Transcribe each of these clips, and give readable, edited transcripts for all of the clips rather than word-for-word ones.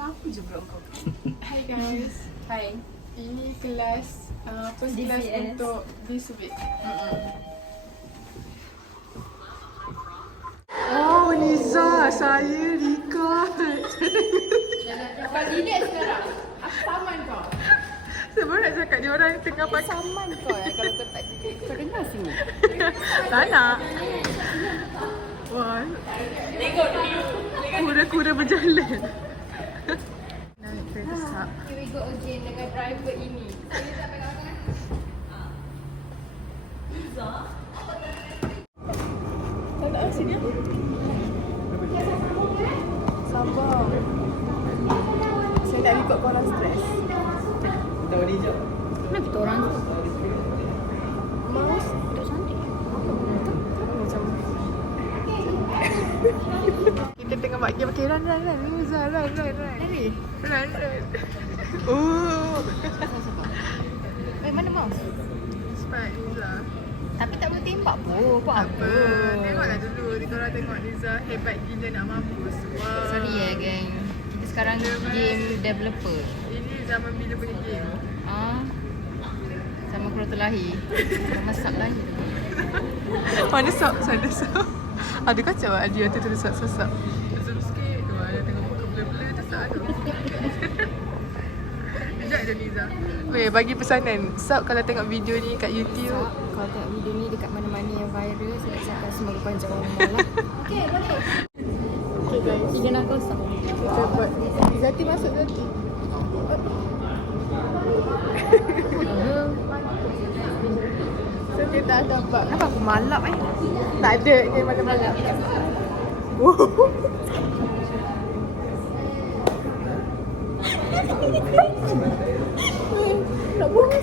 apa je blog kau? Hi guys. Hi. Ini kelas first class DCS. untuk Disubit. Oh, Niza, saya record. Dapat delete sekarang. Aku saman kau. Saya baru nak cakap dia orang tengah pakai. Saman kau kalau kau tak delete. Kau dengar sini. Tak nak. Wah. Kura-kura berjalan. Naik kereta sap. Here we go again dengan driver ini. Saya tak pegang kan? Tak nak sini. Sabar. Saya nak ikut korang stres. Kenapa kita orang tu? Mouse Tak cantik. macam kita tengah bagi pakai run. Liza, run. Oh. Mana mouse? Cepat Liza. Tapi tak boleh tembak pun. Buat Apa? apa? Tengoklah dulu. Korang tengok Liza hebat gila nak mampus. Wow. Sorry ya geng. Kita sekarang game developer. Ini zaman bila punya game. Sama keluar terlahir. Sama sub lahir. Mana sub? Sana sub. Ada kacau ada yang tulis sub. Zoom sikit. Tu ada tengok muka blur-blur tu sub tu. Sekejap je Liza. Weh, bagi pesanan. Sub kalau tengok video ni kat YouTube. Sub, kalau tengok video ni dekat mana-mana yang viral, saya cakap semoga panjang umur lah. Okay, boleh. Okay guys. 360. Kita buat. Zati masuk Zati. So kita tak dapat. Kenapa aku malap Tak ada je malap-malap. Tak boleh.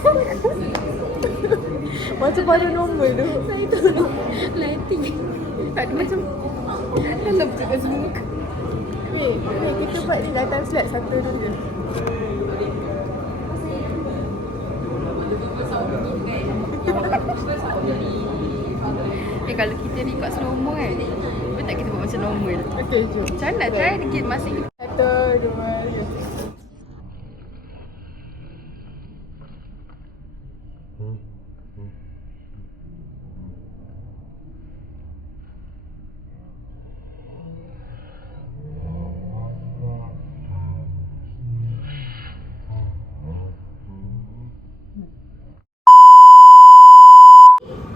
Macam pada normal tu. Saya tu lighting. Tak ada macam dalam je kat semua. Weh, kita buat ni dah time slap satu dulu. Kalau kita record slow mo kan, boleh tak kita buat macam normal? Okay, jom. Macam mana nak try sikit masa ni? Satu, dua, tiga.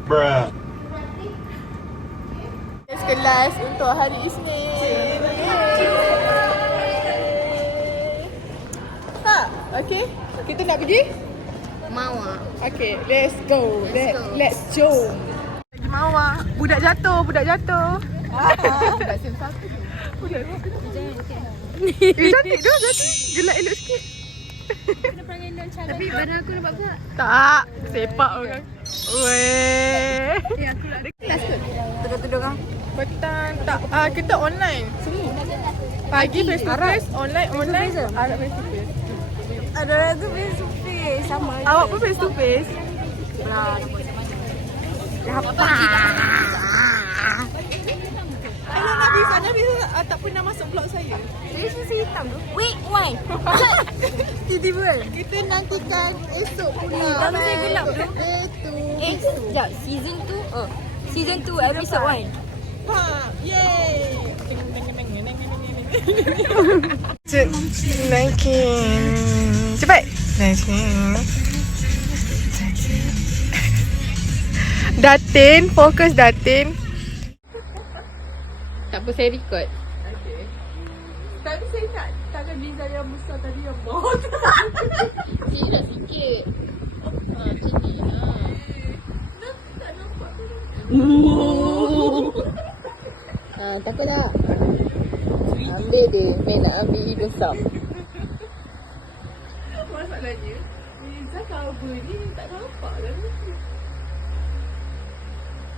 Bruh. Kelas untuk hari Isnin. Ha, okay. Kita nak pergi? Mau ah. Okay, let's go. Let's go. Let's jom. Lagi mawar. Budak jatuh. Budak sim satu. Budak cantik tu, Zati. Gelak elok sikit. Kena perangai dan cara. Tapi badan aku nampak tak? Tak, sepak orang. Weh. Aku nak ada kelas tu. Tengok-tengok ah. Petang tak, kita online. Pagi face to face, online. Ada face to face. Ada lagi face to face sama. Awak pun face to face. Lah, apa? Nabi tak pernah masuk vlog saya. Dia sisi hitam tu. Wait, why? Tiba-tiba. Kita nantikan esok pula. Kalau saya gelap tu. Itu. Sekejap. Season 2. Season 2 episode 1. Ha, yay. Naikin. Cepat. Naikin. Datin, fokus Datin. Tak apa, saya record. Okay. Tapi saya nak tangan Liza yang besar tadi yang bawah. Sini dah sikit. Macam ni lah. Tak nampak tu. Takut tak? Ambil dia. Main nak ambil hidung sap. Masalahnya Liza cover ni tak nampak kan.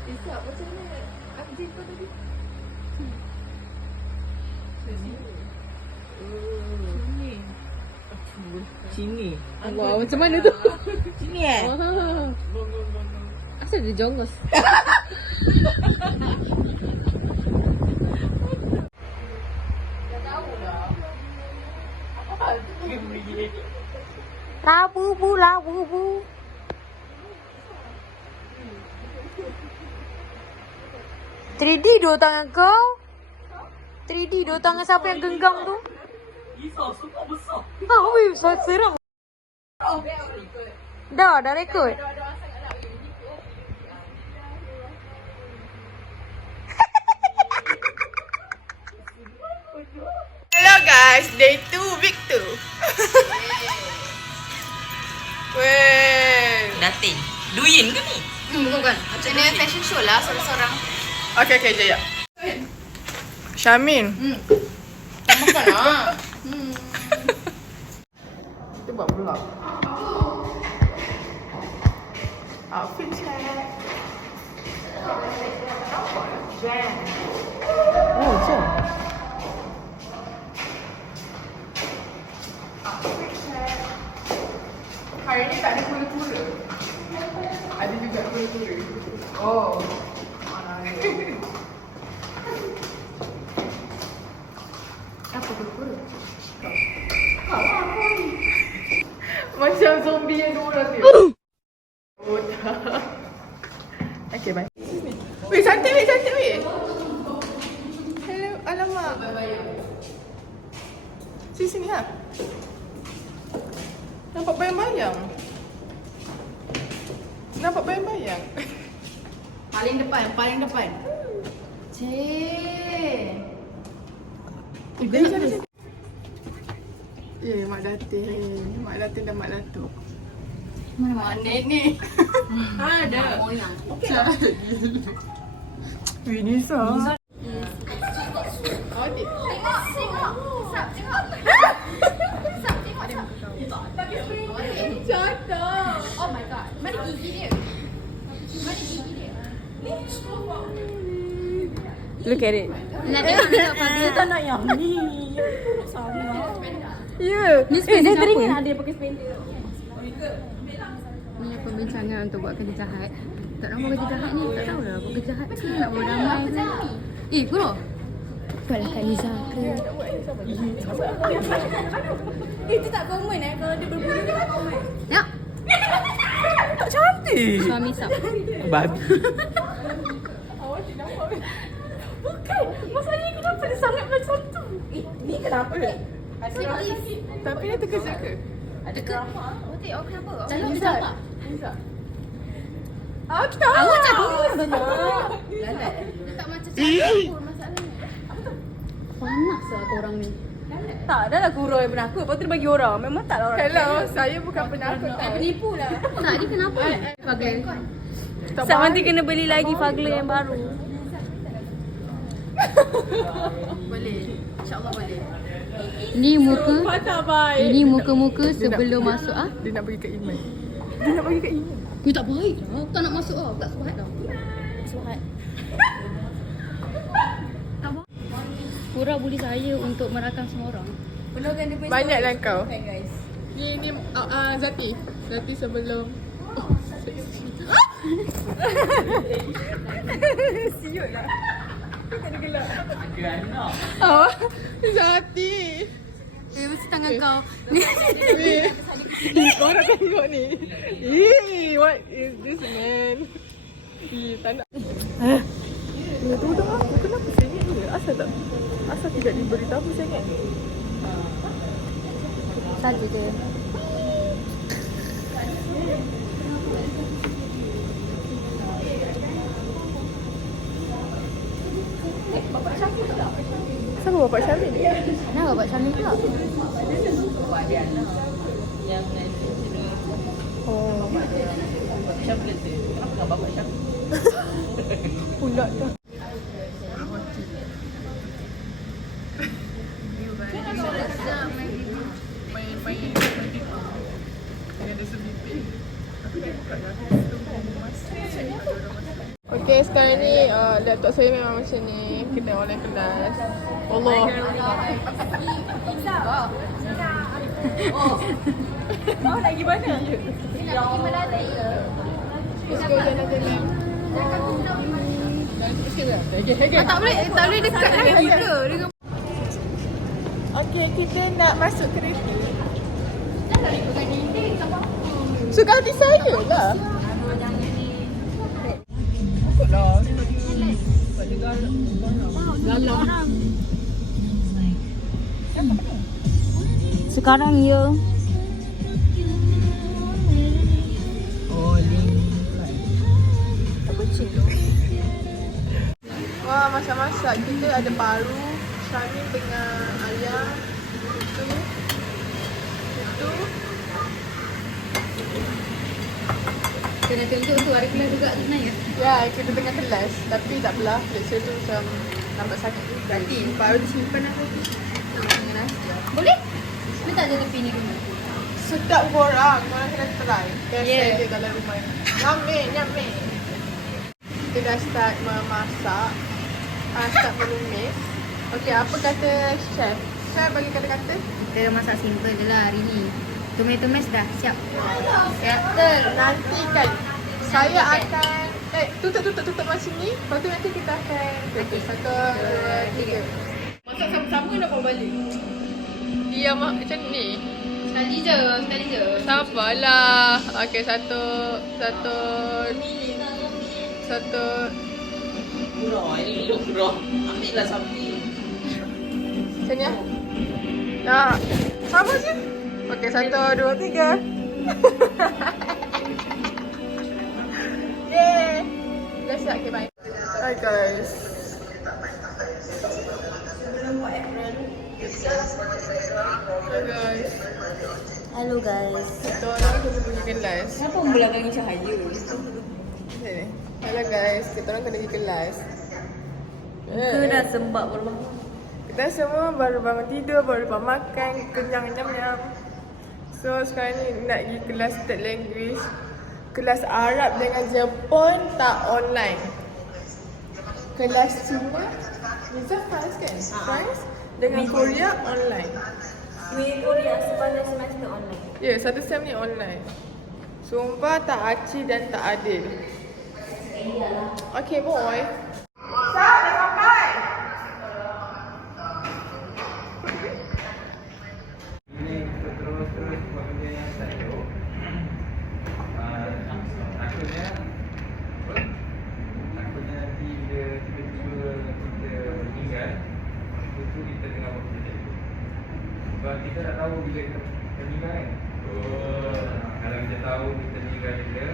Liza macam mana anjing kau tadi? Sini. Wah, macam mana tu? Sini eh? Wah. Asal dia jongos? Labu. 3D dua tangan kau. 3D dua tangan siapa yang genggam tu? Wih, saya seram. Dah rekod. Hello guys, day 2, week 2. Weh. Datin. Duin ke ni? Bukan. Macam ni fashion show lah seorang-seorang. Okay, jap. Syamin. Makan lah. Kita buat vlog. Outfit check. Oh, so. Outfit check. Hari ni tak ada kura-kura. Ada juga kura-kura. Oh. Apa kura-kura? Macam zombie yang dua orang tu. Oh tak. Okay, bye. Weh, cantik weh. Hello, alamak. Sini ha. Nampak bayang-bayang. Paling depan. Cik. Ya, Mak Datin. Mak Datin dan Mak Datuk. Mana nenek? Ada. Weh, Nisa. Oh my god. Mana gigi dia? Look at it. Nak tengok Dia tak nak yang ni. Sama. Ya. Ni sepeda siapa? Ada pakai sepeda. Ni pembincangan untuk buat kerja jahat. Tak nak buat kerja jahat ni. Tak tahu lah buat kerja jahat. Tak boleh ramai ke. Guru. Buatlah Kak Niza ke. Itu tak komen kalau dia berbulu dia tak komen. Nak. Tak cantik. Suami sap. Babi. Bukan. Masalahnya kenapa dia sangat macam tu? Ni kenapa? Tapi dia terkejut ke? Ada drama. Oh, tengok kenapa? Jangan Nisa. Tak. Awak cakap Lalat. dia tak macam cakap masalahnya. Panas lah korang ni. Tak, dah lah guru yang penakut. Lepas tu dia bagi orang. Memang tak lah orang. Hello, saya bukan penakut tau. Penipu lah. Tak, ni kenapa? Bagai Sebab nanti kena beli lagi fagler yang baru. boleh. InsyaAllah boleh. Ni muka. Tak baik. Ini muka-muka sebelum masuk ah. Dia nak bagi kat Iman. Aku tak baik lah. Aku tak nak masuk lah. Aku tak suhat tau. Suhat. Pura bully saya untuk merakam semua orang. Penuhkan dia punya Banyaklah kau. kan guys. Ni Zati. Zati sebelum. Siut lah. Kena gelak. Oh, Zati. Mesti tangan kau. Kau nak tengok ni. What is this man? Tak nak. Tudung aku kenapa sengit ni? Asal tidak diberitahu sengit ni? Saja je. Siapa bapak Syamil ni? Kenapa buat Syamil pula? Oh, Syamil tu. Kenapa dengan bapak Syamil? pula dah. Main ada sebipin. Okay, sekarang ni laptop saya memang macam ni. Kena online kelas. Allah. Oh, nak pergi mana? Sekarang jalan-jalan. Tak boleh dekat lagi ke? Okay, kita nak masuk kereta. So ganti saya lah. Takut lah. Galang. Sekarang ya. Wah, masak-masak. Kita ada paru, Syamil dengan ayam. Itu. Kena tunjuk tu hari kelas juga tu Naya. Ya, kita tengah kelas. Tapi tak apalah. Lecture tu macam lambat sangat. Berarti paru disimpan apa tu? Dengan nasi. Boleh? Letak je tepi ni dulu. Sedap korang. Korang kena try. Biasa Yeah. je dalam rumah. Nyamik. Kita dah start memasak. Start menumis. Okey, apa kata chef? Chef bagi kata-kata. Kita masak simple je lah hari ni. Tomato mash dah siap. Settle. Nanti kan saya akan tutup macam ni. Lepas tu nanti kita akan okay, 1, 2, 3. Masak sama-sama nak bawa balik. Dia macam ni. Sekali je. Sabarlah. Okey, satu. Kurang, ini duduk kurang. Ambil lah sapi. Macam ni lah. Nak. Sama je. Okey, 1, 2, 3. Yeay. Dah siap, okay, bye. Hi guys. Hi guys. Hello guys. Kita orang kena pergi kelas. Kenapa membelakangi cahaya? Sini. Hello guys, kita orang kena pergi kelas. Ke dah sembab baru bangun. Kita semua baru bangun tidur, baru lepas makan, kenyang nyam-nyam. So sekarang ni nak pergi kelas third language. Kelas Arab dengan Jepun tak online. Kelas Cina, Liza France kan? France dengan Korea online. Korea sepanjang semester online. Ya, yeah, satu sem ni online. Sumpah tak aci dan tak adil. Okay boy. Sat, dah sampai. Ini terus buat benda yang tak elok. Takutnya nanti bila tiba-tiba kita meninggal, itu kita tengah buat benda tak elok. Sebab kita tak tahu bila kita meninggal kan. Kalau kita tahu kita meninggal bila,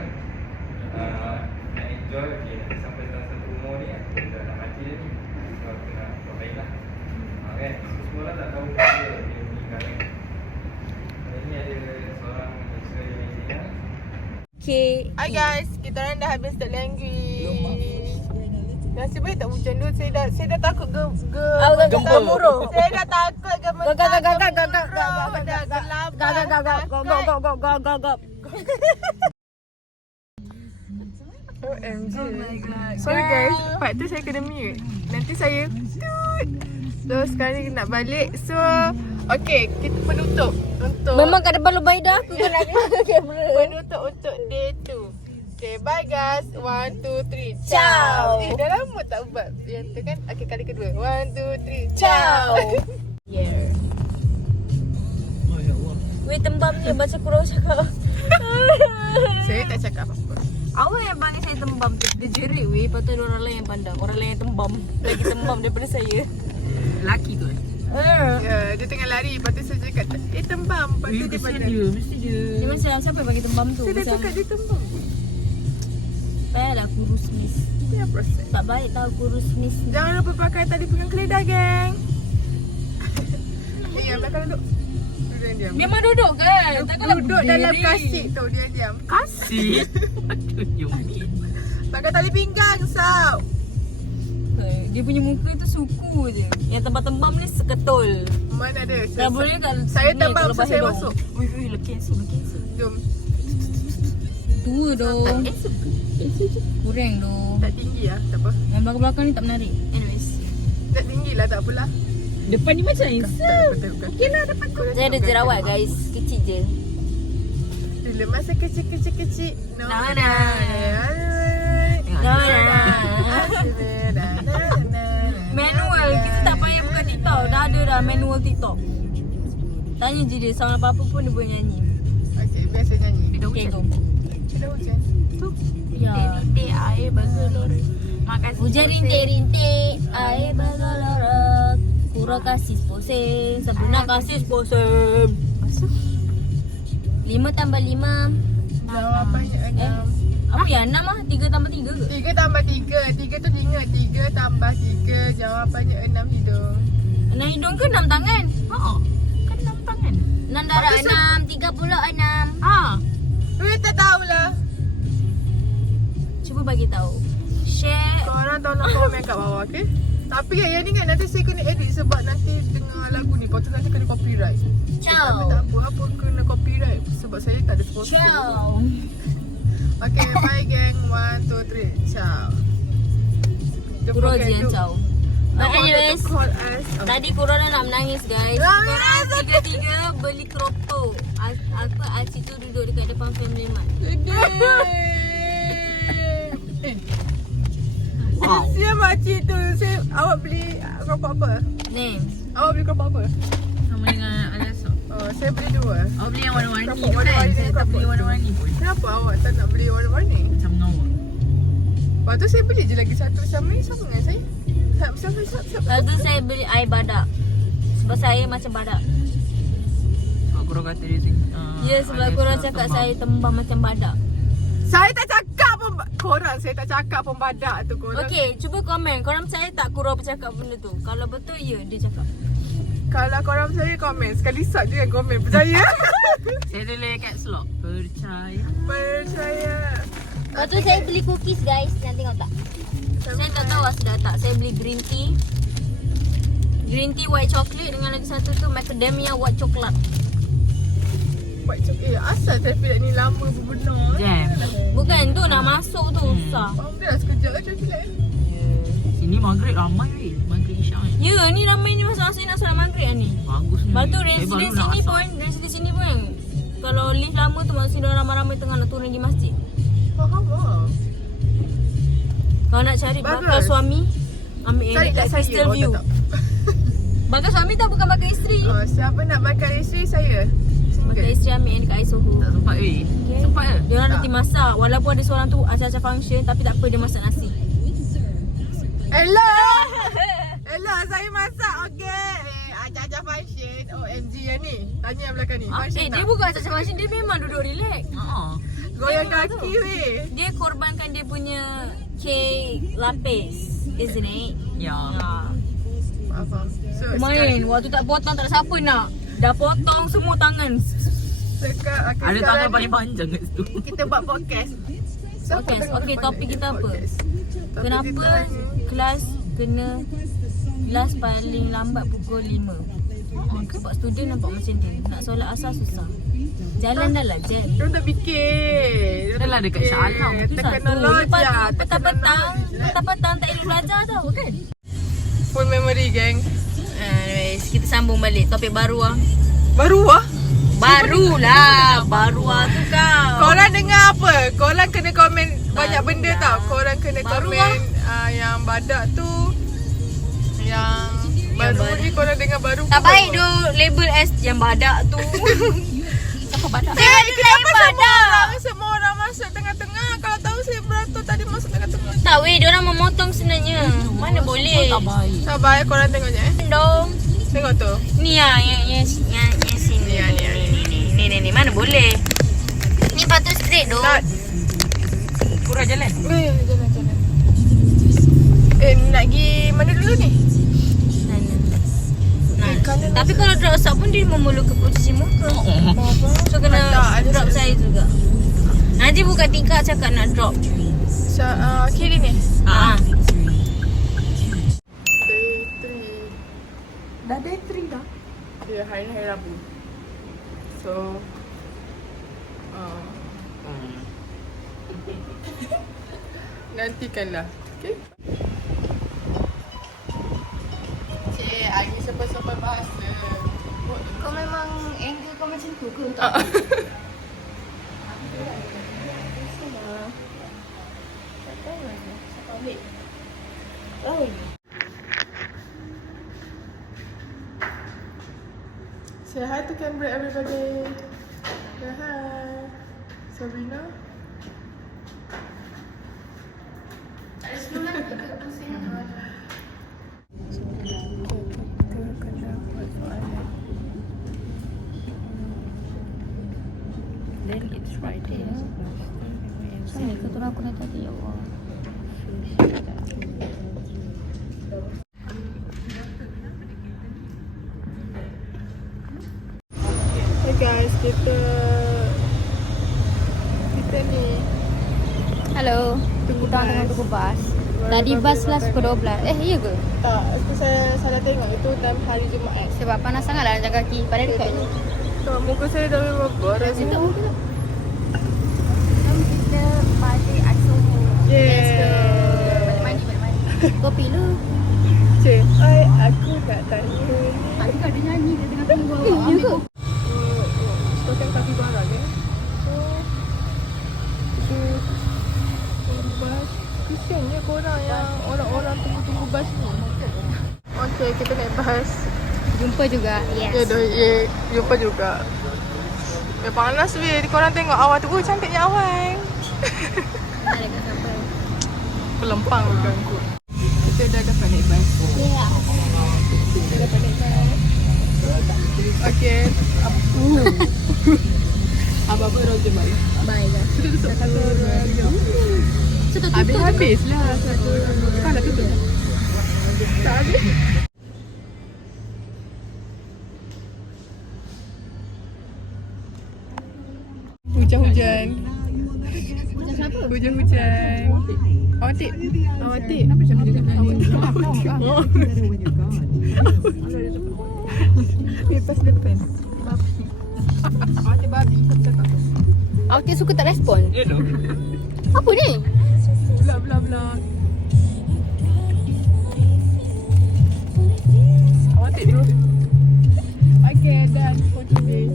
nak enjoy, okay, nanti sampai dalam satu umur ni kan, kita nak mati dah ni. So kena buat baik lah. Kan, semua orang tak tahu bila dia meninggal kan. Ini ada seorang siswa di Malaysia. Okay. Hi guys, kita orang dah habis third language. Nasib baik tak hujan dulu. Saya dah takut gemuruh. Saya dah takut gemetar. OMG. Sorry guys, part tu saya kena mute. Nanti saya so sekarang ni nak balik. So okay, kita penutup untuk Memang kat depan lubang dah aku kena kamera. penutup untuk day 2. Okay, bye guys. 1, 2, 3. Ciao. Dah lama tak buat yang tu kan. Okay, kali kedua. 1, 2, 3. Ciao. Yeah. Weh tembam ni baca Quran cakap. Saya tak cakap apa-apa. Awak yang panggil saya tembam tu. Dia jerit weh. Lepas tu ada orang lain yang pandang. Orang lain yang tembam. Lagi tembam daripada saya. Laki tu. Ya, dia tengah lari. Lepas tu saya cakap, tembam. Lepas tu dia pandang. Mesti dia. Dia macam siapa yang panggil tembam tu? Saya dah Macam cakap dia tembam. payahlah kurus miss. Ya, proses. Tak baik tau kurus miss. Jangan lupa pakai tali pinggang keledai, geng. Ya, belakang duduk. Duduk diam. Memang duduk kan? Takkanlah Duduk berdiri. dalam kasih tu, dia diam. Kasih. Aduh, Yumi. Pakai tali pinggang, Sab. Dia punya muka tu suku je. Yang tembam-tembam ni seketul. Mana ada? Tak boleh kat Saya ni, tembam, terlepas saya hidung. masuk. Wih, lelaki handsome, lelaki handsome. Jom. Tua doh. Kurang doh. Tak tinggi lah, tak apa. Yang belakang-belakang ni tak menarik. Anyways. Tak tinggi lah, tak apalah. Depan ni macam handsome. Okey lah, dapat kau. Saya ada jerawat guys. Kecil je. Dulu masa kecil-kecil. Nana. Manual. Kita tak payah buka TikTok. Dah ada dah manual TikTok. Tanya je dia sound apa-apa pun dia boleh nyanyi. biasa nyanyi. Okay, go. Ada hujan. Ya. Rintik air bergelora. Makasih. Hujan rintik-rintik, air bergelora. Kura kasih poseng, sempurna kasih poseng. 5 tambah 5. Jawapannya 6. Apa ya? 6 lah. 3 tambah 3 ke? 3 tambah 3. 3 tu ingat 3 tambah 3. Jawapannya 6 hidung. 6 hidung ke 6 tangan? Haa. Kan 6 tangan. 6 darab 6, 36. Haa. Tak tahulah. Cuba bagi tahu. Share. Korang tolong komen kat bawah, okay? Tapi yang ni kan nanti saya kena edit sebab nanti dengar lagu ni. Lepas tu nanti kena copyright. Tapi Ciao. tak apa kena copyright sebab saya tak ada sponsor. Ciao. Okay, bye gang. 1, 2, 3. Ciao. Don't Kura forget je yang to- ciao. don't But forget to anyways, call us. tadi Corona nak menangis guys. Korang tiga-tiga beli keropok. Acik tu duduk dekat depan Family Mart. Wow. Siapa makcik tu? Awak beli keropok apa? Ni. Awak beli keropok apa? Sama dengan Alasa. Oh, saya beli 2. Awak beli yang warna-warni Keropok kan? warna-warni Saya tak keropok beli tu. warna-warni pun. Kenapa awak tak nak beli warna-warni? Macam mengawak. Lepas tu saya beli je lagi satu sama ni sama dengan saya. Siap. Lepas tu saya beli air badak. Sebab saya macam badak. Sebab korang kata dia Ya sebab korang cakap saya tembam macam badak. Saya tak cakap pun korang, saya tak cakap pun badak tu korang. Okey, cuba komen. Korang percaya tak Kura bercakap benda tu? Kalau betul, ya dia cakap. Kalau korang percaya komen, sekali sat je kan komen percaya. Saya tulis caps lock. Percaya. Percaya. Lepas tu saya beli cookies guys. Nak tengok tak? Saya tak tahu lah sedap tak. Saya beli green tea. Green tea white chocolate dengan lagi satu tu macadamia white chocolate. White chocolate. Asal traffic ni lama berbenar. Jam. Bukan tu nak masuk tu susah. Faham dia lah sekejap lah traffic. Sini maghrib ramai weh. Maghrib isyak kan. Ya ni ramai ni masa-masa nak solat maghrib lah ni. Bagus ni. Lepas tu Saya resident baru nak sini asap. pun, resident sini pun kalau lift lama tu maksudnya orang ramai-ramai tengah nak turun pergi masjid. Faham lah. Kalau nak cari Bagus. bakal suami, ambil yang Cari dekat kat saya. Crystal Oh, View. tak. Bakal suami tak bukan bakal isteri. Oh, siapa nak bakal isteri saya? Bakal Single. isteri ambil yang dekat Aisoho. Tak sempat weh. Okay. Sempat ke? Dia orang Tak. nanti masak. Walaupun ada seorang tu acah-acah function tapi tak apa dia masak nasi. Hello. Hello, saya masak. Okay. Ajak-ajak function. OMG yang ni. Tanya yang belakang ni. Function Dia tak? bukan acah-acah function, dia memang duduk relax. Haa. Goyang kaki weh. Dia korbankan dia punya cake lapis, isn't it? Ya. Faham. So, Main, waktu tak potong tak ada siapa nak. Dah potong semua tangan. sekarang Ada tangan paling panjang kat situ. kita buat podcast. Siapa Podcast. tengok Okey, depan topik dia? kita apa? Podcast. Topik Kenapa kita kelas kena kelas paling lambat pukul 5? Sebab student nampak macam dia. Nak solat asar susah. Jalan dah lah jam. Diorang tak fikir. Dah lah dekat Shah Alam. Teknologi Lepas lah. tu petang-petang tak elok belajar tau kan? Full memory gang. Anyways, kita sambung balik topik baru lah. Baru lah. Barulah, baru tu kau. Korang dengar apa? Korang kena komen banyak Baru benda lah. tau. Korang kena Baru komen yang badak tu. Yang baru badak. ni korang dengar baru. Tak ke baik apa? tu label as yang badak tu. Siapa badak? Kenapa semua orang masuk tengah-tengah? Kalau tahu saya beratur tadi masuk tengah-tengah. Tak weh, dia orang memotong sebenarnya. Mana boleh? Tak baik. Sabar korang tengoknya Dong. Tengok tu. Ni ah, yang sini. Ni. Mana boleh? Ni patut straight dong. Tak. Kurang jalan. Jalan. Nak pergi mana dulu ni? kanan Tapi kalau drop stop pun dia memerlukan posisi muka. So kena Tak, ada drop set. saya juga. Nanti buka tingkap cakap nak drop. Kiri ni. Ah. Dah day 3 dah. Dia hari Rabu. So nantikanlah. Okay. Cik, hari sampai bahasa. Kau memang angle kau macam tu ke untuk Say hi to Cambridge everybody. Say hi. Sabrina. Then it's Friday. Saya kata aku nak tadi ya Allah. Hey guys, kita ni Hello. tunggu Kita tengah tunggu bas. Tadi bas lah pukul 12. Iya ke? tak, itu saya salah tengok itu time hari Jumaat. Sebab panas sangat lah jaga kaki. Padahal dekat ni. Tak, muka saya dah memang berat. Situ muka tu. Jom kita party at Soho. Yeah. Let's go. Balik mandi. Kopi lu. Cik, hai, aku nak tanya ni. Tadi kan ada nyanyi dia tengah tunggu. Iya ke? Stokkan kaki barang ya. So, itu tunggu bas. Kesiannya korang yang orang-orang tunggu-tunggu bas ni. Okay, kita naik bas. Jumpa juga. Yes. Ya, jumpa juga. Panas weh. Korang tengok awan tu. Oh, cantiknya awan. Ada kat sampai. Pelempang ganggu. Kita dah dapat naik bas. Ya. Kita dapat naik bas. Okay. Apa-apa roja balik. Bye guys. Satu, dua, tiga. Habis-habis lah. Satu, dua. Kalah tutup. Tak habis. Hujan-hujan. Macam siapa? Hujan-hujan. Awatik. Awatik. Kenapa macam hujan? Lepas depan. Babi. Awatik babi. Awak suka tak respon? Ya dong. Apa ni? Bla. Awatik dulu. Okay, done for today.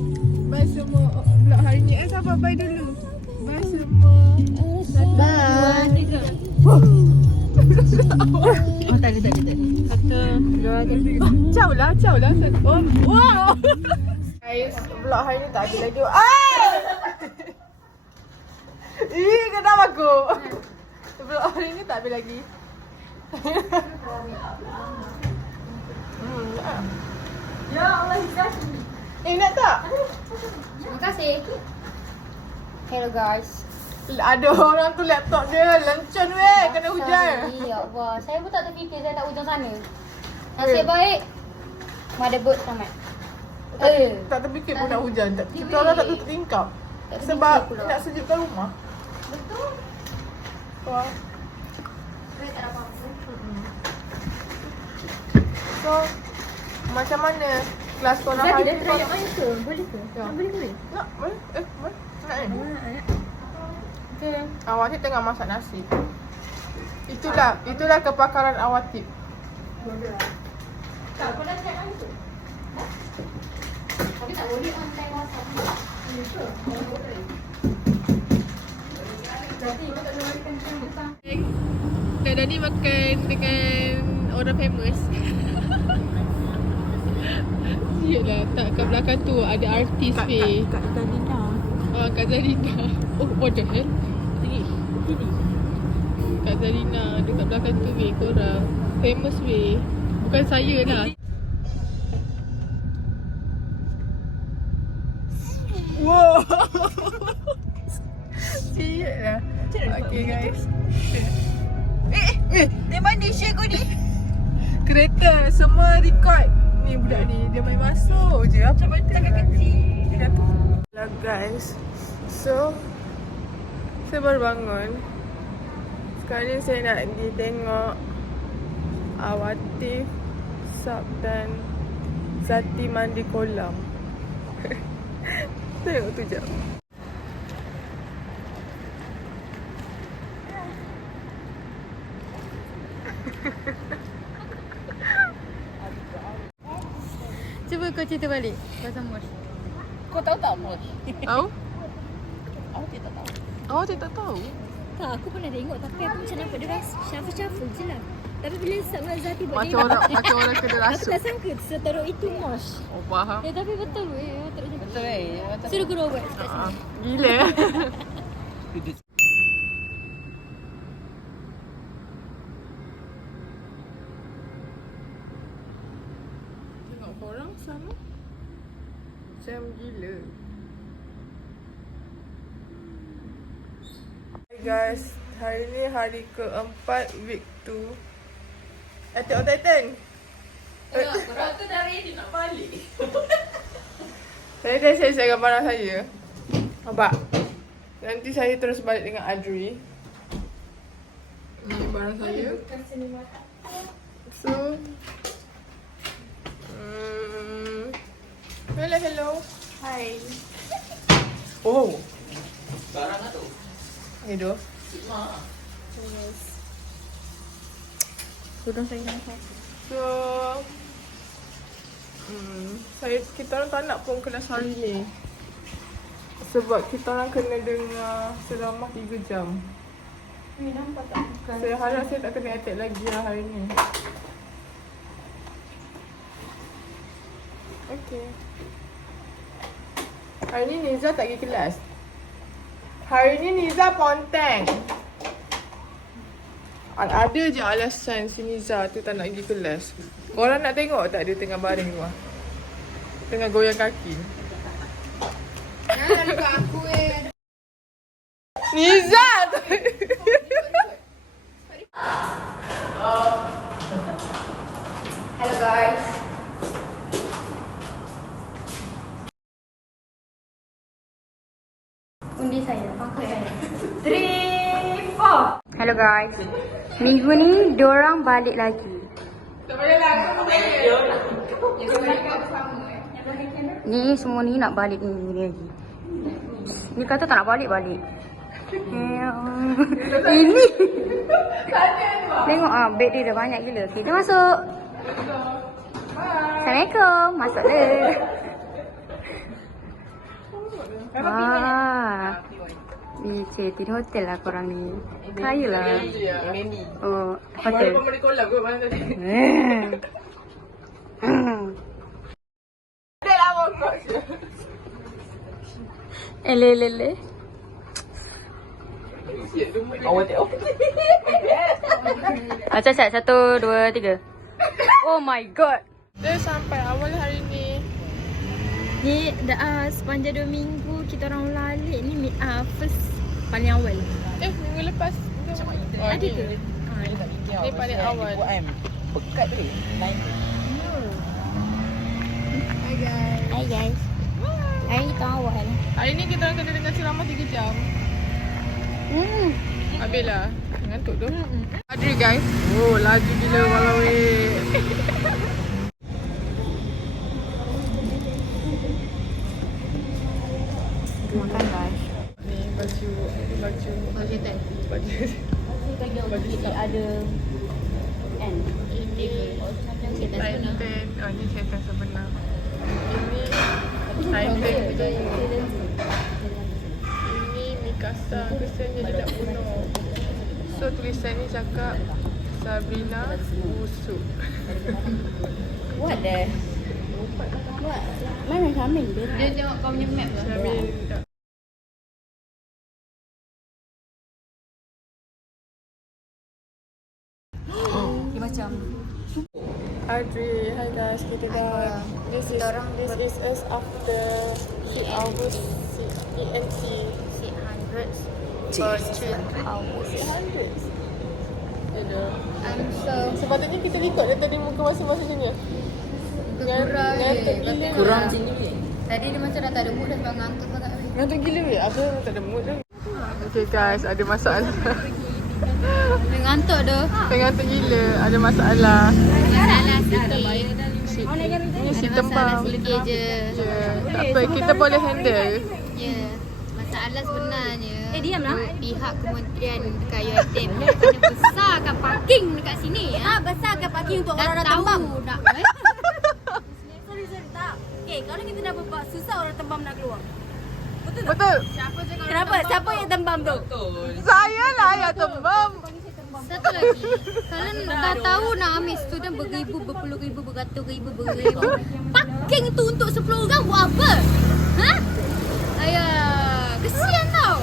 Bye semua. Vlog hari ni. Sabar, bye dulu. Bye semua. Bye. Oh tadi. Satu, dua, tiga. Ciao lah. Oh, wow. Guys, vlog hari ni tak ada lagi. Ih, kenapa aku? Vlog hari ni tak ada lagi. Ya Allah, kasih. Nak tak? Terima kasih. Hello guys. Ada orang tu laptop dia lencon weh, kena hujan. Ya Allah, saya pun tak terfikir saya tak hujan sana. Nasib baik. Motherboard selamat. Tak terfikir pun nak hujan. Kita orang tak tutup tingkap. Tak terfikir Sebab pula. nak sejukkan rumah. Betul. Wah. Saya tak ada apa-apa. So, macam mana kelas korang hari ni? main ke? Boleh ke? Ya. Boleh. Nak? Boleh? Boleh? Nak ni? Okay. Awatip tengah masak nasi. Itulah kepakaran Awatip. Tak, kau dah check main tu? Tapi tak boleh on time masak. Ya ke? Tak boleh. Jadi, kau tak boleh makan siang petang. Kak Dani makan dengan orang famous. Yelah, tak kat belakang tu ada artis weh. Kak Zarina. Kak Zarina. Oh, what the hell? Sini. Kak Zarina dekat belakang tu weh, korang. Famous weh. Bukan saya lah. Wow. Siap lah. Okay guys. Di mana share kau ni? Kereta semua record. Ni budak ni dia main masuk je. Apa tangan kecil. Dia kata. Lah guys. So saya baru bangun. Sekarang ni saya nak pergi tengok Awatif, Sab dan Zati mandi kolam. Tengok tu jap. Cuba kau cerita balik pasal Mosh. Kau tahu tak Mosh? Tahu? Aku tak tahu. Awak tak tahu? Tak, aku pernah tengok tapi aku macam nampak dia shuffle je lah. Tapi bila sama Zati buat Macam orang kena Aku rasuk. tak sangka seteruk itu mosh. Oh, faham. Tapi betul weh. Betul eh. Suruh guru buat kat sini. Gila. Tengok korang sana. Jam gila. Hi guys, hari ni hari keempat week 2. Attack on Titan. Korang tu dah ready nak balik. Saya dah selesai barang saya. Nampak? Nanti saya terus balik dengan Adri. Ini barang saya. So hello. Hi. Oh. Barang lah tu. Hidup. Sigma. Yes. Tudung saya nampak. So kita orang tak nak pun kelas hari ni. Sebab kita orang kena dengar ceramah 3 jam. Nampak tak? Saya harap saya tak kena attack lagi lah hari ni. Okay. Hari ni Niza tak pergi kelas. Hari ni Niza ponteng. Ada je alasan si Niza tu tak nak pergi kelas. Korang nak tengok tak dia tengah baring luar? Tengah goyang kaki. Jangan dekat aku Niza tu. Hello guys. Undi saya. Pangkat saya. 3, 4. Hello guys. Minggu ni diorang balik lagi. Tak payah lah aku tanya. Ni semua ni nak balik minggu ni lagi. Ni kata tak nak balik-balik. Ini. Tengok beg dia dah banyak gila. Kita masuk. Assalamualaikum. Masuklah. Ni cik di hotel lah korang ni. Kaya lah. Oh, hotel. Baru boleh collab ke mana tadi? Ada lah bongkok je. Lele. Awak tengok. Cacat. 1, 2, 3. Oh my god. Dia sampai awal hari ni. Ni sepanjang 2 minggu kita orang balik ni first paling awal. Minggu lepas. Oh, Ada ke? Ni paling awal. Pekat tu. Hai guys. Hari kita awal. Hari ni kita orang kena dengar ceramah 3 jam. Habis lah. Ngantuk tu. Adri guys. Oh, laju gila walau Makan guys. Ni baju Kita ada ini Titan. Oh, ni Titan sebenar. Ini Titan. Ini Mikasa. Kesiannya dia tak bunuh. So tulisan ni cakap Sabrina busuk. What the? Mana Syamil dia? Dia tengok kau punya map ke? Sabrina. Dia macam Adri, hi guys, kita dah. This is us after hours ENT. 600. Aduh. Sepatutnya kita record tadi muka masing-masing macam ni. Ngantuk gila. Kurang macam ni. tadi dia macam dah tak ada mood dah sebab ngantuk sangat. Ngantuk gila weh. Aku tak ada mood dah. Okay guys, ada masalah. Dia ngantuk dah. Ngantuk gila, ada masalah. Masalah sikit. Ni si tembam. Sikit je. Ya, tak apa, kita boleh handle. Ya. Masalah sebenarnya pihak kementerian dekat UiTM ni kena besarkan parking dekat sini. Besarkan parking untuk Dan orang-orang tahu tembam. nak Sorry tak. Okay, kalau kita dah buat susah orang tembam nak keluar. Betul tak? Betul. Kenapa? Siapa yang tembam tu? Betul. Saya lah yang tembam. Satu lagi. Kalian dah tahu nak ambil student beribu, berpuluh ribu, beratus ribu, beribu. Parking tu untuk 10 orang buat apa? Ha? Ayah, kesian tau.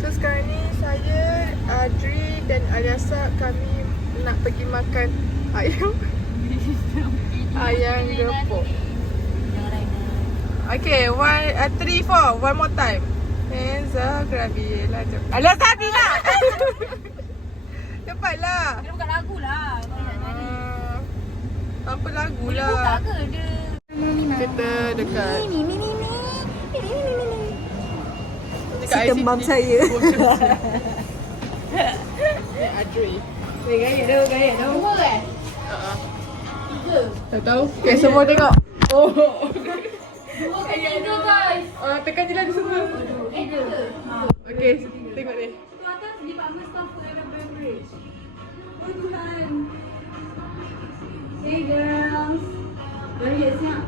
So sekarang ni saya, Adri dan Aliasa kami nak pergi makan ayam. Ayam gepuk. Okay, 3, 4, one more time. Enza, Krabi, lah jom. Alah, Sabi lah! Cepatlah. Kena buka lagu lah. Apa lagu lah. Buka ke dia? Kita dekat Si tembam saya. Adri. Gaya dah. Umur kan? Tak tahu. Okay, semua tengok. Oh. Dua kali tiga guys. Tekan je lah di semua. Okay, tengok ni. Tu atas department staff food and beverage. Oh Tuhan. Hey girls. Boleh siap.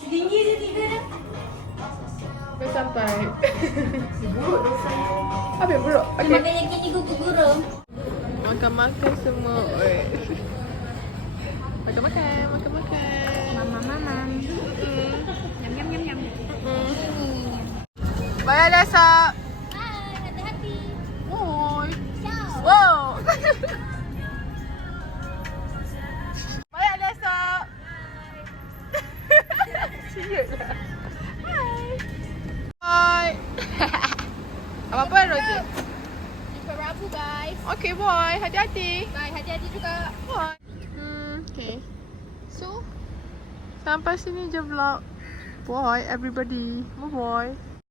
Tinggi je tiga dah. Dah sampai. Buruk dosa. Apa yang buruk? Okay. Makan yang kini gugurung. Makan-makan semua. Oi. Makan-makan. Mama. Nyam nyam nyam nyam. Bye Alasa. Hai, hati-hati. Oi. Ciao. Wow. Bye Alasa. Cute lah. Bye. Apa Roger? Jumpa Rabu guys. Okay boy, hati-hati. Bye, hati-hati juga. Bye. Okay. So, sampai sini je vlog. Bye everybody. Bye bye.